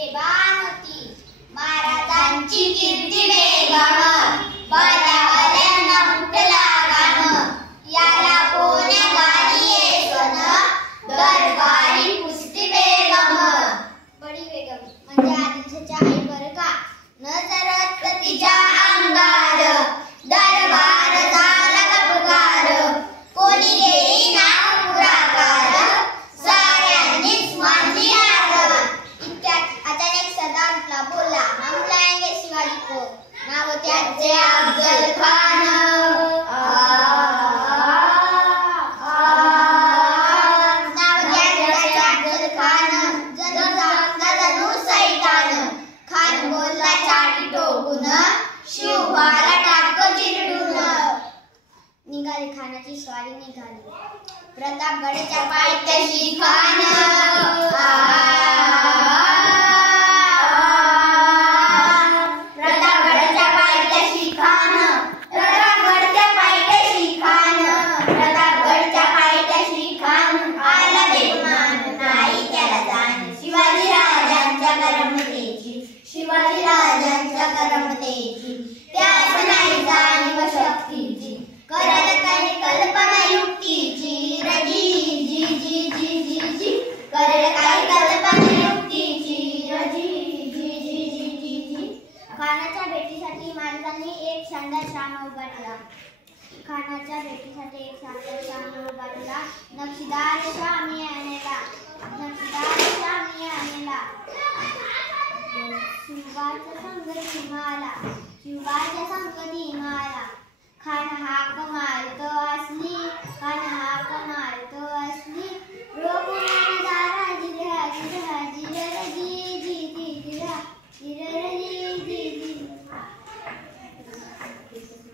बेबान होती. महाराजांची कीर्ती वेगवान, बळावल्यांना फुटला गाणं. याला कोण्या गाणी येसन, दरबारी पुसती बेगम. बडी बेगम म्हणजे आदिलशाच्या आई बरं का. नजरत तिच्या अंगार, दरबार झाला गपगार. कोणी येईना पुराकार, साऱ्यांनीच मानली हार. इतक्यात अचानक सरदार उठला, बोला हम लाएंगे शिवाजी को. नाव त्याचे अफजल खान. नाव त्याचे अफजल खान, जणू सैतान. खान बोलला छाती टोकून, शिवबाला टाक चिरडून. निघाली खानाची स्वारी निघाली, प्रतापगडच्या पायथ्याशी खान. प्रतापगडच्या पायथ्याशी खान, प्रतापगडच्या पायथ्याशी खान, प्रतापगडच्या पायथ्याशी खान. आला बेगुमान नाही त्याला जाण, शिवाजी राजांच्या करमतेची, शिवाजी राजांच्या करमतेची. त्यास नाही जाणीव शक्तीची, करल काही कल्पना युक्तीची. रजी जी जी जी जी जी, करल काही कल्पना युक्तीची. रजी जी जी जी जी जी. खानाच्या भेटीसाठी महाराजांनी एक शानदार श्राम उभा केला. खानाच्या भेटीसाठी एक शानदार श्राम उभा केला. नक्षीदार स्वामी आणायला